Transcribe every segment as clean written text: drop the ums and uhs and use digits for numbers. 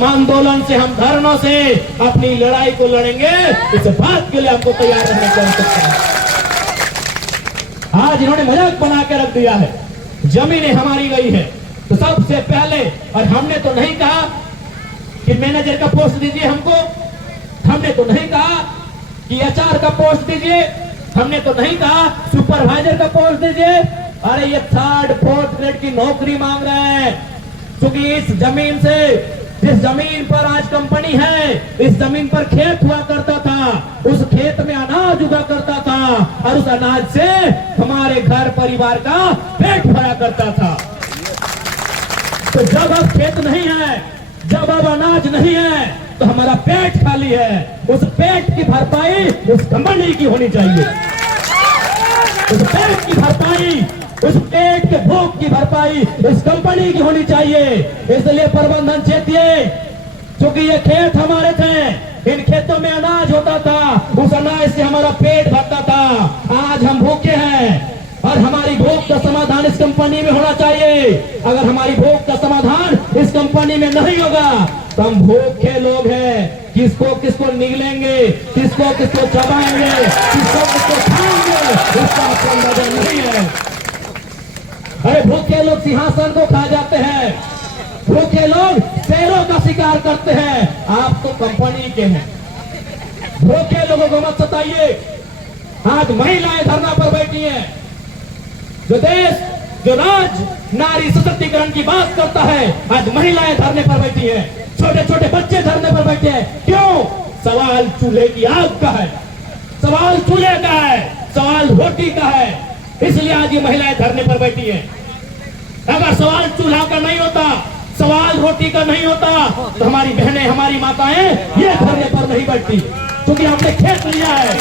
हम आंदोलन से, हम धरनों से अपनी लड़ाई को लड़ेंगे। इस बात के लिए हमको तैयार रहने की आवश्यकता है। आज इन्होंने मजाक बना के रख दिया है, जमीनें हमारी गई है। तो सबसे पहले, और हमने तो नहीं कहा कि मैनेजर का पोस्ट दीजिए हमको, हमने तो नहीं कहा कि एचआर का पोस्ट दीजिए, हमने तो नहीं कहा सुपरवाइजर का पोस्ट दीजिए। अरे ये 3rd 4th ग्रेड की नौकरी मांग रहे हैं, क्योंकि इस जमीन से, जिस जमीन पर आज कंपनी है, इस जमीन पर खेत हुआ करता था, उस खेत में अनाज उगा करता था, और उस अनाज से हमारे घर परिवार का पेट भरा करता था। तो जब अब खेत नहीं है, जब अब अनाज नहीं है, तो हमारा पेट खाली है। उस पेट की भरपाई उस कंपनी की होनी चाहिए। उस पेट की भरपाई, उस पेट के भूख की भरपाई उस कंपनी की होनी चाहिए। इसलिए प्रबंधन चेतिए, क्योंकि ये खेत हमारे थे, इन खेतों में अनाज होता था, उस अनाज से हमारा पेट भरता था। आज हम भूखे हैं और हमारी भूख का समाधान इस कंपनी में होना चाहिए। अगर हमारी भूख का समाधान इस कंपनी में नहीं होगा तो हम भूखे लोग हैं। किसको किसको निगलेंगे, किसको किसको चबाएंगे, किसको किसको खाएंगे, इसका आपको अंदाजा नहीं है। अरे भूखे लोग सिंहासन को खा जाते हैं, भूखे लोग शेरों का शिकार करते हैं। आप तो कंपनी के हैं, भूखे लोगों को मत सताइए। आज महिलाएं धरना पर बैठी हैं। जो देश, जो राज्य नारी सशक्तिकरण की बात करता है, आज महिलाएं धरने पर बैठी हैं, छोटे छोटे बच्चे धरने पर बैठे हैं। क्यों? सवाल चूल्हे की आग का है, सवाल चूल्हे का है, सवाल रोटी का है। इसलिए आज ये महिलाएं धरने पर बैठी हैं। अगर सवाल चूल्हा का नहीं होता, सवाल रोटी का नहीं होता, तो हमारी बहनें, हमारी माताएं ये धरने पर नहीं बैठती, क्योंकि हमने खेत लिया है।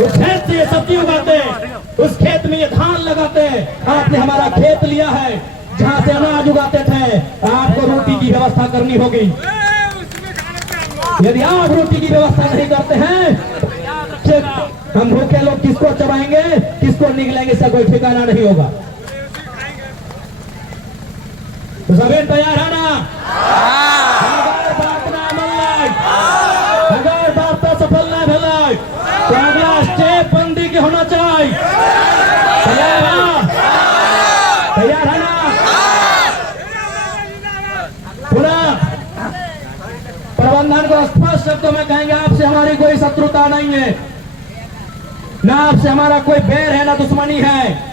उस खेत से ये सब्जी उगाते हैं, उस खेत में ये धान लगाते हैं। आपने हमारा खेत लिया है, जहाँ से अनाज उगाते थे। आपको रोटी की व्यवस्था करनी होगी। यदि आप रोटी की व्यवस्था नहीं करते हैं, हम भूखे लोग किसको चबाएंगे, किसको निगलेंगे, इसका कोई ठिकाना नहीं होगा। तो सभी तैयार है ना? अगर बात ना मन, अगर बात तो सफल ना भलाई, तो अगला स्टेप बंदी के होना चाहिए। तैयार है? तैयार है ना? पूरा प्रबंधन को स्पष्ट शब्दों में कहेंगे, आपसे हमारी कोई शत्रुता नहीं है, ना आपसे हमारा कोई बैर है, ना दुश्मनी है।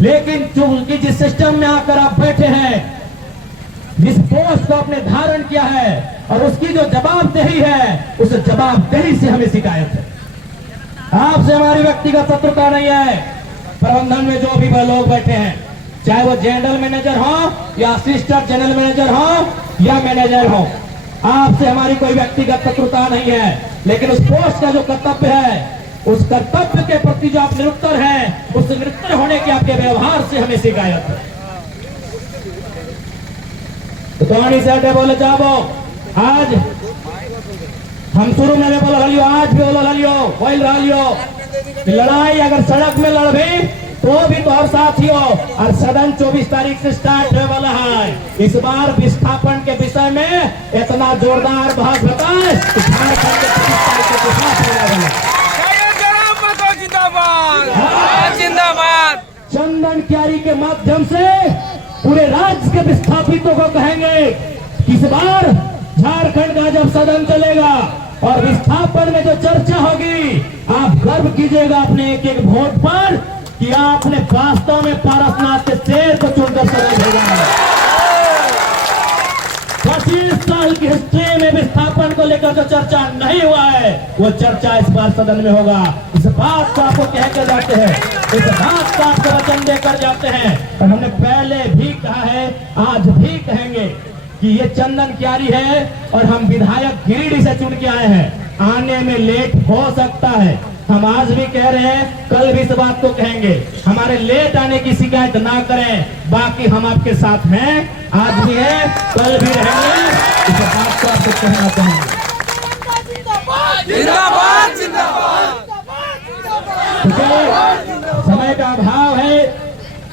लेकिन चूंकि जिस सिस्टम में आकर आप बैठे हैं, जिस पोस्ट को आपने धारण किया है, और उसकी जो जवाबदेही है, उस जवाबदेही से हमें शिकायत है। आपसे हमारी व्यक्तिगत शत्रुता नहीं है। प्रबंधन में जो भी लोग बैठे हैं, चाहे वो जनरल मैनेजर हो या असिस्टेंट जनरल मैनेजर हो या मैनेजर हो, आपसे हमारी कोई व्यक्तिगत शत्रुता नहीं है। लेकिन उस पोस्ट का जो कर्तव्य है, उस कर्तव्य के प्रति जो आप निरुत्तर हैं, उस निरुत्तर होने के आपके व्यवहार से हमें शिकायत है। तो से बोले जाबो, आज हम शुरू में बोला लियो, आज भी बोला लियो, बोल रहा लियो। लड़ाई अगर सड़क में लड़बे तो भी तो और साथी हो। और सदन 24 तारीख से स्टार्ट होने वाला है। इस बार विस्थापन के विषय में इतना जोरदार बहस बताए, झारखंड के 25 तारीख को जिंदाबाद। चंदन क्यारी के माध्यम से पूरे राज्य के विस्थापितों को कहेंगे, इस बार झारखंड का जब सदन चलेगा और विस्थापन में जो चर्चा होगी, आप गर्व कीजिएगा अपने एक एक वोट पर कि आपने वास्तव में पारसनाथ के शेर को चुनकर सदन भेजा। 25 साल की हिस्ट्री में विस्थापन को लेकर जो चर्चा नहीं हुआ है, वो चर्चा इस बार सदन में होगा। इस बात को आपको कहकर जाते हैं, इस बात का आपको वचन देकर जाते हैं। और हमने पहले भी कहा है, आज भी कहेंगे कि ये चंदन क्यारी है और हम विधायक गिरिडीह से चुन के आए हैं। आने में लेट हो सकता है, हम आज भी कह रहे हैं, कल भी इस बात को कहेंगे। हमारे लेट आने की शिकायत ना करें, बाकी हम आपके साथ हैं, आज भी हैं, कल भी रहेंगे। इस बात को आपको कहना चाहेंगे। जिंदाबाद जिंदाबाद। समय का अभाव है,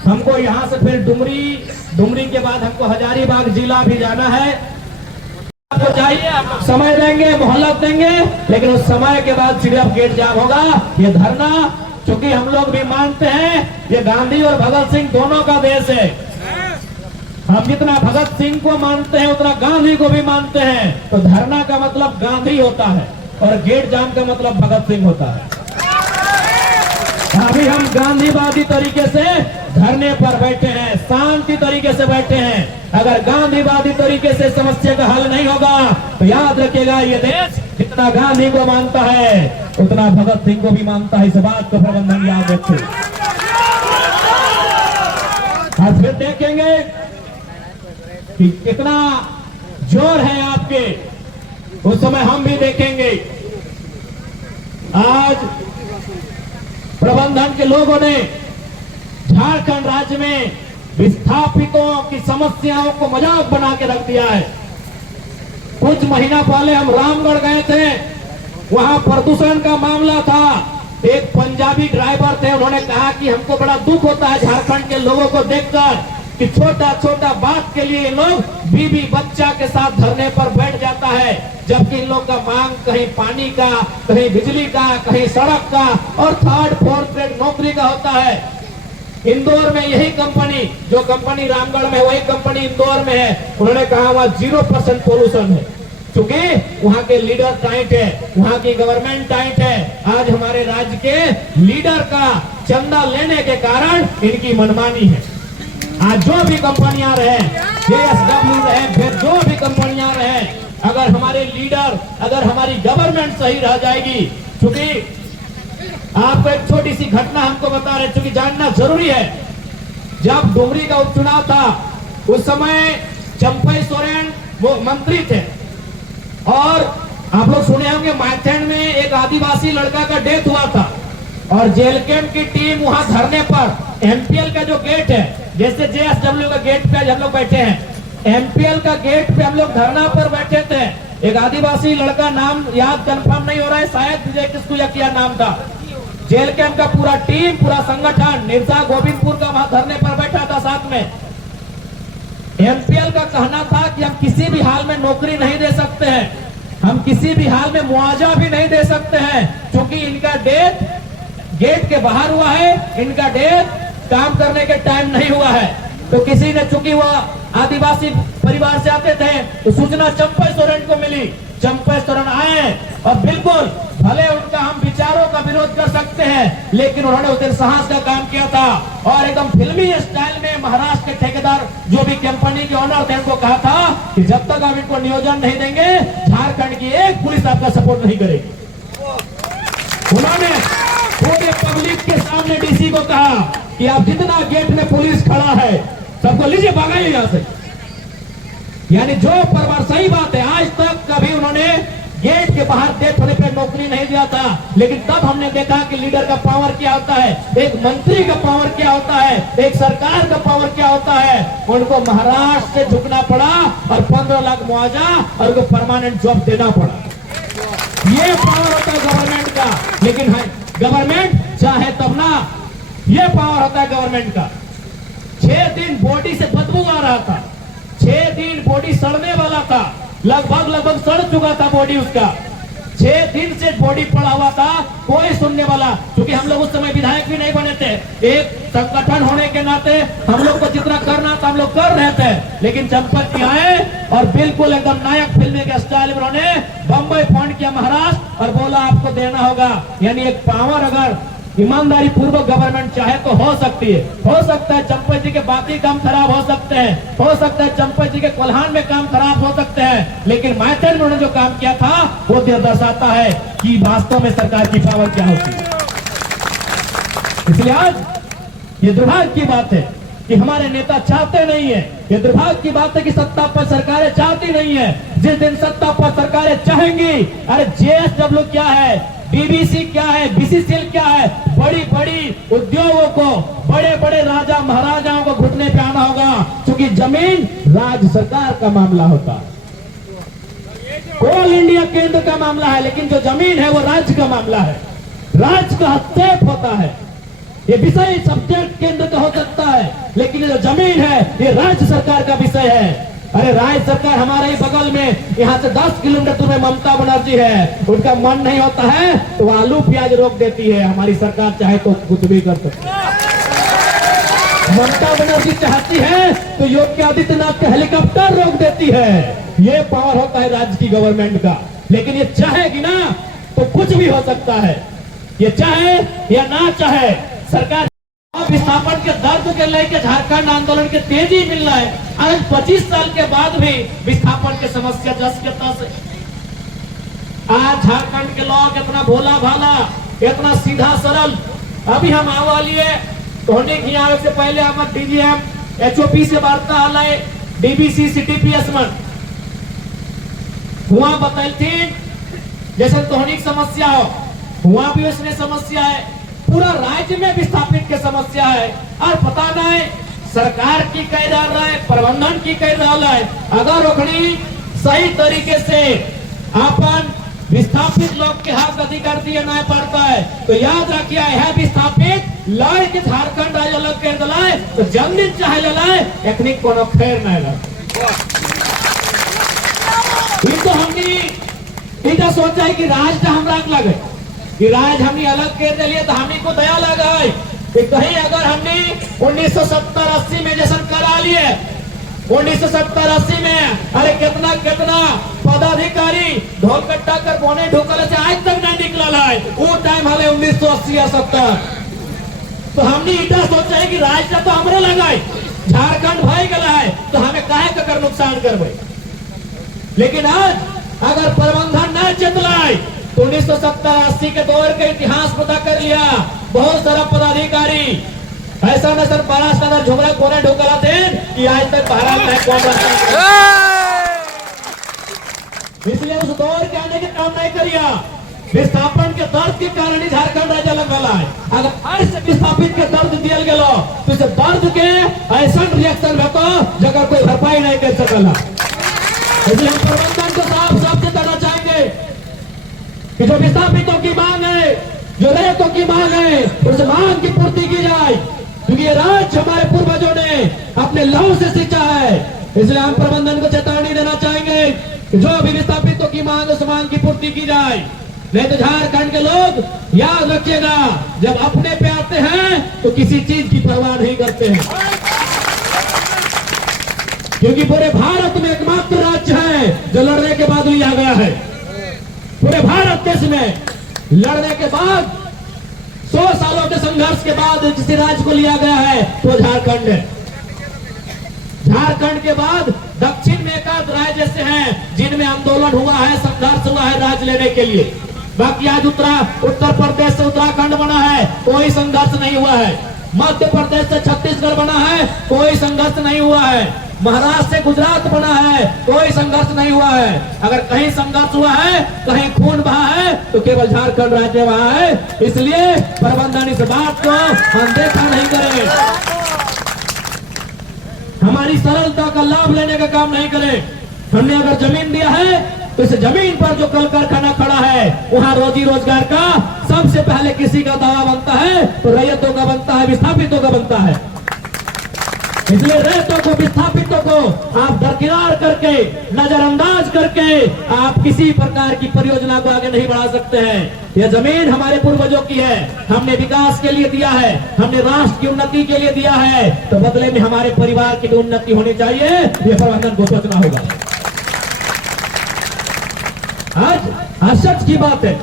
हमको यहाँ से फिर डुमरी के बाद हमको हजारीबाग जिला भी जाना है। आपको चाहिए, आप समय देंगे, मोहल्लत देंगे, लेकिन उस समय के बाद सिर्फ गेट जाम होगा। ये धरना, चूंकि हम लोग भी मानते हैं ये गांधी और भगत सिंह दोनों का देश है। हम जितना भगत सिंह को मानते हैं उतना गांधी को भी मानते हैं। तो धरना का मतलब गांधी होता है और गेट जाम का मतलब भगत सिंह होता है। अभी हम गांधीवादी तरीके से धरने पर बैठे हैं, शांति तरीके से बैठे हैं। अगर गांधीवादी तरीके से समस्या का हल नहीं होगा तो याद रखिएगा, ये देश जितना गांधी को मानता है उतना भगत सिंह को भी मानता है। इस बात को प्रबंधन याद रखे। आज फिर देखेंगे कि कितना जोर है आपके, उस समय हम भी देखेंगे। आज प्रबंधन के लोगों ने झारखंड राज्य में विस्थापितों की समस्याओं को मजाक बना के रख दिया है। कुछ महीना पहले हम रामगढ़ गए थे, वहां प्रदूषण का मामला था। एक पंजाबी ड्राइवर थे, उन्होंने कहा कि हमको बड़ा दुख होता है झारखंड के लोगों को देखकर कि छोटा छोटा बात के लिए लोग बीवी बच्चा के साथ धरने पर बैठ जाता है, जबकि इन लोग का मांग कहीं पानी का, कहीं बिजली का, कहीं सड़क का और थर्ड फोर्थ ग्रेड नौकरी का होता है। इंदौर में यही कंपनी, जो कंपनी रामगढ़ में वही कंपनी इंदौर में है, उन्होंने कहा वहां 0% पोल्यूशन है। क्योंकि वहां के लीडर टाइट है, वहां की गवर्नमेंट टाइट है। आज हमारे राज्य के लीडर का चंदा लेने के कारण इनकी मनमानी है। आज जो भी कंपनियां रहे, JSW रहे, फिर जो भी कंपनियां रहे, अगर हमारे लीडर, अगर हमारी गवर्नमेंट सही रह जाएगी। क्योंकि आपको एक छोटी सी घटना हमको बता रहे, क्योंकि जानना जरूरी है। जब डुमरी का उपचुनाव था उस समय चंपई सोरेन वो मंत्री थे, और आप लोग सुने होंगे माइथन में एक आदिवासी लड़का का डेथ हुआ था, और जेल कैंप की टीम वहां धरने पर MPL का जो गेट है, जैसे JSW का गेट पे आज हम लोग बैठे हैं, MPL का गेट पे हम लोग धरना पर बैठे थे। एक आदिवासी लड़का, नाम याद कंफर्म नहीं हो रहा है, शायद विजय किसको या क्या नाम था। जेल कैंप का पूरा टीम, पूरा संगठन निर्जा गोविंदपुर का वहां धरने पर बैठा था साथ में। MPL का कहना था कि हम किसी भी हाल में नौकरी नहीं दे सकते हैं, हम किसी भी हाल में मुआवजा भी नहीं दे सकते हैं, क्योंकि इनका डेथ गेट के बाहर हुआ है, इनका डेथ काम करने के टाइम नहीं हुआ है। तो किसी ने, चूंकि वह आदिवासी परिवार से आते थे, तो सूचना चंपई सोरेन को मिली। चंपई सोरेन आए और बिल्कुल, भले उनका हम विचारों का विरोध कर सकते हैं, लेकिन उन्होंने उस दिन साहस का काम किया था और एकदम फिल्मी स्टाइल में महाराष्ट्र के ठेकेदार, जो भी कंपनी के ओनर थे, उनको कहा था कि जब तक आप इनको नियोजन नहीं देंगे, झारखंड की एक पुलिस आपका सपोर्ट नहीं करेगी। उन्होंने पूरे पब्लिक के सामने DC को कहा कि आप जितना गेट में पुलिस खड़ा है सबको लीजिए, भगाइए यहां से। यानी जो परवार, सही बात है, आज तक कभी उन्होंने गेट के बाहर डेथ होने पर नौकरी नहीं दिया था, लेकिन तब हमने देखा कि लीडर का पावर क्या होता है, एक मंत्री का पावर क्या होता है, एक सरकार का पावर क्या होता है। उनको महाराष्ट्र से झुकना पड़ा और 15 लाख मुआवजा और उनको परमानेंट जॉब देना पड़ा। ये पावर होता है गवर्नमेंट का, लेकिन गवर्नमेंट चाहे तब ना, ये पावर होता है गवर्नमेंट का। 6 दिन बॉडी से बदबू आ रहा था, 6 दिन बॉडी सड़ने वाला था, लगभग सड़ चुका था बॉडी उसका। 6 दिन से बॉडी पड़ा हुआ था, कोई सुनने वाला, क्योंकि हम लोग उस समय विधायक भी नहीं बने थे, एक संगठन होने के नाते हम लोग को जितना करना था हम लोग कर रहे थे। लेकिन चंपत जी आए और बिल्कुल एकदम नायक फिल्म के स्टाइल में उन्होंने बम्बई फोन किया महाराष्ट्र और बोला आपको देना होगा। यानी एक पावर अगर ईमानदारी पूर्वक गवर्नमेंट चाहे तो हो सकती है। हो सकता है चंपई जी के बाकी काम खराब हो सकते हैं, हो सकता है चंपई जी के कोल्हान में काम खराब हो सकते हैं, लेकिन माइथन में उन्होंने जो काम किया था वो दर्शाता है कि वास्तव में सरकार की पावर क्या होती है। इसलिए आज ये दुर्भाग्य की बात है कि हमारे नेता चाहते नहीं है, ये दुर्भाग्य की बात है कि सत्ता पर सरकारें चाहती नहीं है। जिस दिन सत्ता पर सरकारें चाहेंगी, अरे JSW क्या है, BBC क्या है, BCCL क्या है, बड़ी बड़ी उद्योगों को, बड़े बड़े राजा महाराजाओं को घुटने पे आना होगा, क्योंकि जमीन राज्य सरकार का मामला होता है, कोल इंडिया केंद्र का मामला है, लेकिन जो जमीन है वो राज्य का मामला है, राज्य का हस्तक्षेप होता है। ये विषय सब्जेक्ट केंद्र का हो सकता है, लेकिन ये जो जमीन है ये राज्य सरकार का विषय है। अरे राज्य सरकार हमारे ही बगल में, यहाँ से 10 किलोमीटर दूर में ममता बनर्जी है, उनका मन नहीं होता है तो आलू प्याज रोक देती है। हमारी सरकार चाहे तो कुछ भी कर सकती है। ममता बनर्जी चाहती है तो योगी आदित्यनाथ के हेलीकॉप्टर रोक देती है। ये पावर होता है राज्य की गवर्नमेंट का। लेकिन ये चाहेगी ना तो कुछ भी हो सकता है, ये चाहे या ना चाहे। सरकार विस्थापन के दर्द के लेकर झारखंड आंदोलन के तेजी मिल रहा है। आज 25 साल के बाद भी विस्थापन की समस्या 10 के 10 है। आज झारखंड के लोग इतना भोला भाला, इतना सीधा सरल। अभी हम आवालिए धोनी की आवे से पहले हम डीजीएम एचओपी से वार्ता हलाए डीबीसी सीटीपीएस में हुआ बतलती जैसे धोनी की समस्या हो, हुआ भी उसने समस्या है। पूरा राज्य में विस्थापित की समस्या है और पता नहीं सरकार की कह रहा है, प्रबंधन की कह रहा है। अगर ओखनी सही तरीके से अपन विस्थापित लोग के हक अधिकार दिए नहीं पड़ता है तो याद रखिए यह विस्थापित लड़ के झारखंड राज्य अलग कर दिलाए तो जमीन चाहे लाए एखनी कोनो खैर नहीं लगे। तो हमने सोचा है कि राज का हमरा लगे कि राज हमने अलग कर दिलिए तो हमने को दया लगा है कि कहीं अगर हमने 1970-80 में जैसा करा लिए 1970-80 में अरे कितना कितना पदाधिकारी ढोल कट्टा कर बोने ढोकले से आज तक नहीं निकला है। वो टाइम हमें 1980 या 70 तो हमने इतना सोचा है कि राज का तो हमरे लगाए झारखंड भाई गला है तो हमें काहे कर नुकसान करवे। लेकिन आज अगर प्रबंधन न चतलाए तो 1970-80 के दौर का इतिहास पता कर लिया। बहुत सारा पदाधिकारी ऐसा न सर बड़ा सारा झुमरा कोने ढोकला थे कि आज तक भारत में कौन इसलिए उस दौर के आने के काम नहीं करिया। विस्थापन के दर्द के कारण ही झारखंड राज्य अलग वाला है। अगर हर से विस्थापित के दर्द दिया गया तो इस दर्द के ऐसा रिएक्शन होता जगह कोई भरपाई नहीं कर सकला। इसलिए हम प्रबंधन को साफ साफ बताना चाहेंगे कि जो विस्थापितों की मांग है, जो रैयतों की मांग है, उस मांग की पूर्ति की जाए क्योंकि ये राज्य हमारे पूर्वजों ने अपने लहू से सींचा है। इसलिए हम प्रबंधन को चेतावनी देना चाहेंगे कि जो भी विस्थापितों की मांग उस मांग की पूर्ति की जाए। नहीं तो झारखंड के लोग याद रखिएगा जब अपने पे आते हैं तो किसी चीज की परवाह नहीं करते हैं क्योंकि पूरे भारत में एकमात्र राज्य है जो लड़ने के बाद लिया गया है। पूरे भारत देश में लड़ने के बाद 100 सालों के संघर्ष के बाद जिस राज्य को लिया गया है वो झारखंड है। झारखंड के बाद दक्षिण में एकाध राज्य ऐसे हैं जिनमें आंदोलन हुआ है, संघर्ष हुआ है राज्य लेने के लिए। बाकी आज उत्तर प्रदेश से उत्तराखंड बना है, कोई संघर्ष नहीं हुआ है। मध्य प्रदेश से छत्तीसगढ़ बना है, कोई संघर्ष नहीं हुआ है। महाराष्ट्र से गुजरात बना है, कोई संघर्ष नहीं हुआ है। अगर कहीं संघर्ष हुआ है, कहीं खून बहा है तो केवल झारखंड राज्य वहां है। इसलिए प्रबंधन इस बात को अनदेखा नहीं करे, हमारी सरलता का लाभ लेने का काम नहीं करे। हमने अगर जमीन दिया है तो इस जमीन पर जो कल कारखाना खड़ा है वहां रोजी रोजगार का सबसे पहले किसी का दावा बनता है तो रैयतों का बनता है, विस्थापितों का बनता है। इसलिए रैयतों को, विस्थापितों को आप दरकिनार करके, नजरअंदाज करके आप किसी प्रकार की परियोजना को आगे नहीं बढ़ा सकते हैं। यह जमीन हमारे पूर्वजों की है, हमने विकास के लिए दिया है, हमने राष्ट्र की उन्नति के लिए दिया है, तो बदले में हमारे परिवार की भी उन्नति होनी चाहिए। यह प्रबंधन को सोचना होगा। आज सच की बात है,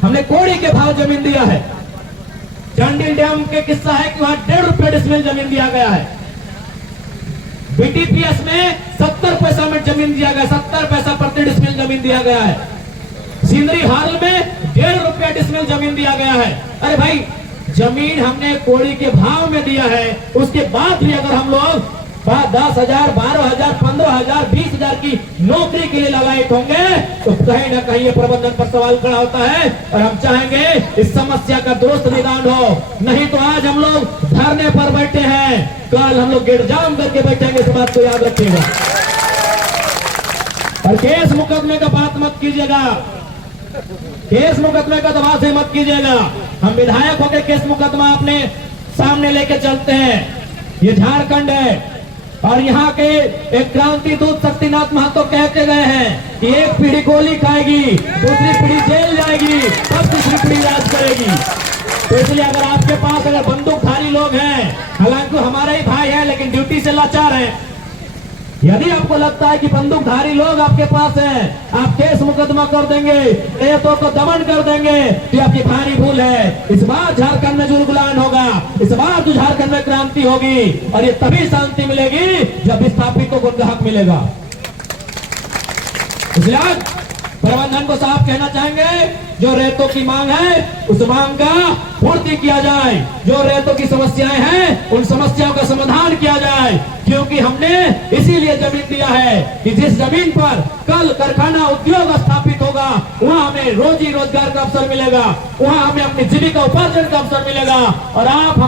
हमने कोड़ी के भाव जमीन दिया है। चंडील डैम के किस्सा है कि वहां 1.5 रुपये डिसमिल जमीन दिया गया है। बीटीपीएस में 70 पैसा में जमीन दिया गया, 70 पैसा प्रति डिसमिल जमीन दिया गया है। सिंदरी हाल में 1.5 रुपया डिसमिल जमीन दिया गया है। अरे भाई, जमीन हमने कोड़ी के भाव में दिया है, उसके बाद भी अगर हम लोग 10,000, 12,000, 15,000, 20,000 की नौकरी के लिए ललायत होंगे तो कहीं ना कहीं ये प्रबंधन पर सवाल खड़ा होता है। और हम चाहेंगे इस समस्या का दुरुस्त निदान हो, नहीं तो आज हम लोग धरने पर बैठे हैं, कल हम लोग गेट जाम करके बैठेंगे। इस बात को याद रखिएगा। और केस मुकदमे का बात मत कीजिएगा। केस मुकदमे का दबाव से मत कीजिएगा। हम विधायक होकर केस मुकदमा अपने सामने लेके चलते हैं। ये झारखंड है और यहाँ के एक क्रांति दूत शक्तिनाथ महतो कह के गए हैं कि एक पीढ़ी गोली खाएगी, दूसरी पीढ़ी जेल जाएगी, तब तीसरी पीढ़ी राज करेगी। तो इसलिए अगर आपके पास अगर बंदूकधारी लोग हैं, हालांकि हमारे ही भाई हैं लेकिन ड्यूटी से लाचार हैं, यदि आपको लगता है कि बंदूकधारी लोग आपके पास हैं, आप केस मुकदमा कर देंगे, नेताओं को दमन कर देंगे, तो आपकी भारी भूल है। इस बार झारखंड में जुलगुलान होगा, इस बार तो झारखंड में क्रांति होगी और ये तभी शांति मिलेगी जब विस्थापितों को हक मिलेगा। इसलिए आज प्रबंधन को साफ कहना चाहेंगे, जो रेतों की मांग है उस मांग का पूर्ति किया जाए, जो रेतों की समस्याएं हैं उन समस्याओं का समाधान किया जाए, क्योंकि हमने इसीलिए जमीन दिया है कि जिस जमीन पर कल कारखाना उद्योग स्थापित होगा वहां हमें रोजी रोजगार का अवसर मिलेगा, वहां हमें अपनी जीविका उपार्जन का अवसर मिलेगा और आप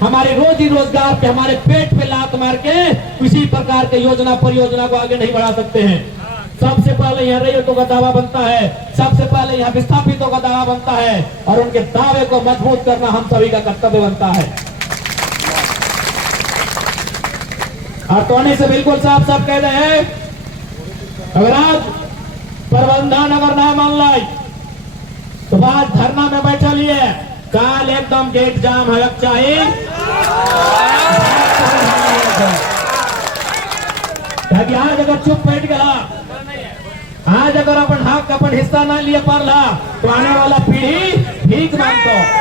हमारे रोजी रोजगार पे, हमारे पेट पे लात मार के किसी प्रकार के योजना परियोजना को आगे नहीं बढ़ा सकते हैं। सबसे पहले यहाँ रैयतों का दावा बनता है, सबसे पहले यहाँ विस्थापितों का दावा बनता है और उनके दावे को मजबूत करना हम सभी का कर्तव्य बनता है। और टोनी से बिल्कुल साफ साफ कह रहे हैं, अगर आज प्रबंधन अगर ना मान लाए तो बात धरना में बैठा लिए काल एकदम गेट जाम है चाहिए, ताकि आज अगर चुप बैठ गया, आज अगर अपन हक अपन हिस्सा ना लिए पड़ला तो आने वाला पीढ़ी भीख मांगतो।